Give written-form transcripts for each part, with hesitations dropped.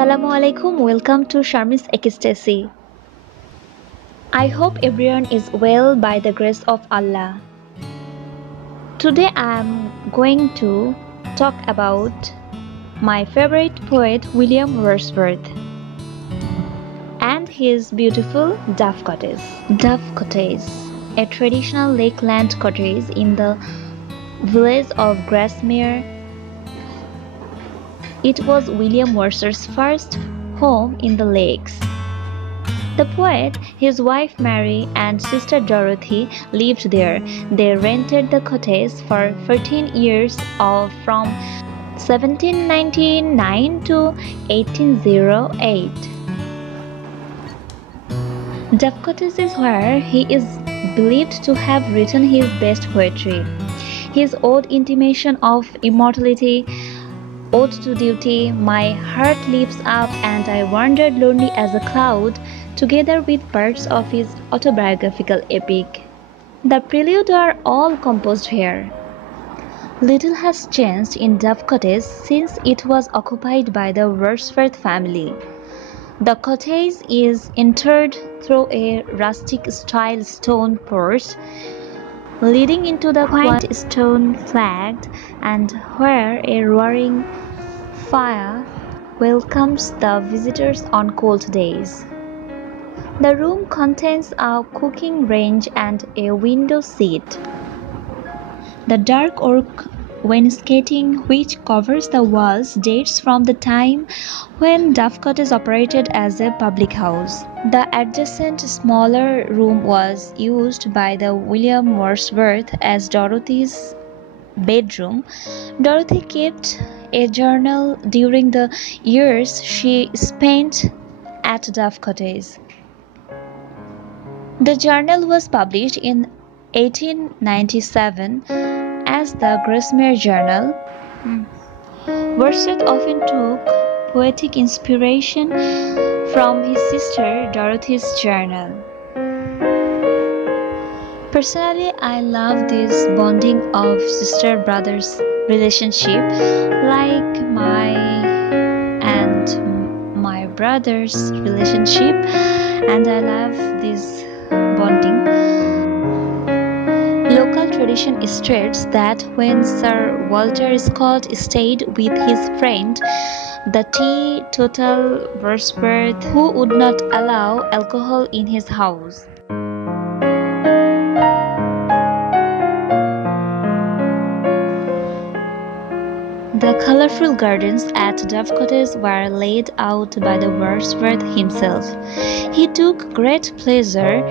Assalamualaikum, welcome to Sharmin's Ecstasy. I hope everyone is well by the grace of Allah. Today I am going to talk about my favorite poet William Wordsworth and his beautiful Dove Cottage. Dove Cottage, a traditional lakeland cottage in the village of Grasmere. It was William Wordsworth's first home in the lakes. The poet, his wife Mary, and sister Dorothy lived there. They rented the cottage for 14 years from 1799 to 1808. Dove Cottage is where he is believed to have written his best poetry. His ode intimation of immortality, ode to duty, my heart lifts up and I wandered lonely as a cloud, together with parts of his autobiographical epic. The prelude are all composed here. Little has changed in Dove Cottage since it was occupied by the Wordsworth family. The cottage is entered through a rustic-style stone porch leading into the quaint stone flagged and where a roaring fire welcomes the visitors on cold days. The room contains a cooking range and a window seat. The dark oak wainscoting which covers the walls dates from the time when Dove Cottage operated as a public house. The adjacent smaller room was used by the William Wordsworth as Dorothy's bedroom. Dorothy kept a journal during the years she spent at Dove Cottage. The journal was published in 1897 as the Grasmere Journal. Wordsworth often took poetic inspiration from his sister Dorothy's journal. Personally, I love this bonding of sister-brothers relationship, like my and my brother's relationship, and I love this bonding. Local tradition states that when Sir Walter Scott stayed with his friend, the teetotal Wordsworth, who would not allow alcohol in his house. The colorful gardens at Dove Cottage were laid out by the Wordsworth himself. He took great pleasure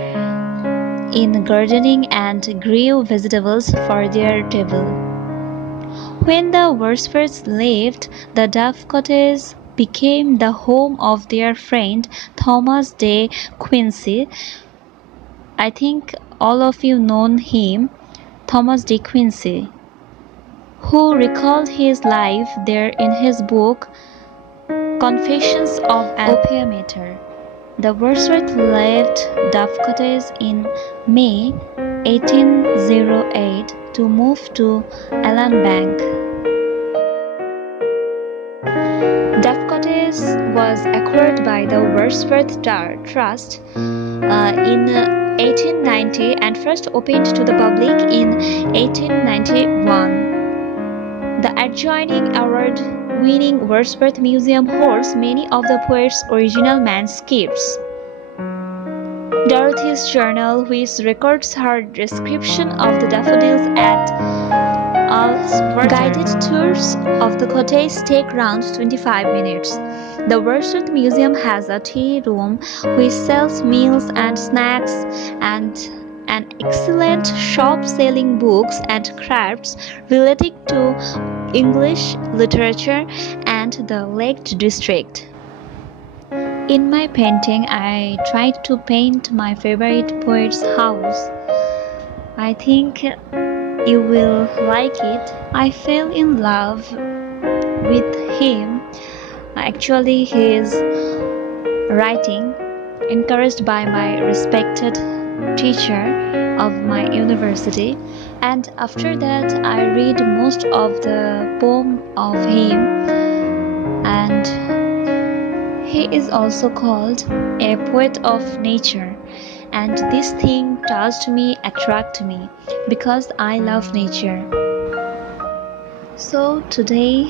in gardening and grew vegetables for their table. When the Wordsworths left, the Dove Cottage became the home of their friend Thomas de Quincey. I think all of you know him, Thomas de Quincey, who recalled his life there in his book Confessions of an Opium Eater. The Wordsworth left Dove Cottage in May 1808 to move to Allanbank. Dove Cottage was acquired by the Wordsworth Trust in 1890 and first opened to the public in 1891. The adjoining award-winning Wordsworth Museum holds many of the poet's original manuscripts. Dorothy's journal, which records her description of the daffodils at Alsworth. Guided tours of the cottage take round 25 minutes. The Wordsworth Museum has a tea room which sells meals and snacks and an excellent shop selling books and crafts relating to English literature and the Lake District. In my painting, I tried to paint my favorite poet's house. I think you will like it. I fell in love with him. Actually, his writing, encouraged by my respected teacher of my university, and after that I read most of the poem of him, and he is also called a poet of nature, and this thing touched me, attracted me, because I love nature. So today,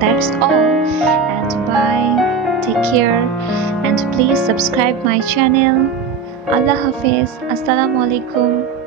that's all, and bye, take care, and please subscribe my channel. Allah Hafiz, Assalamu alaikum.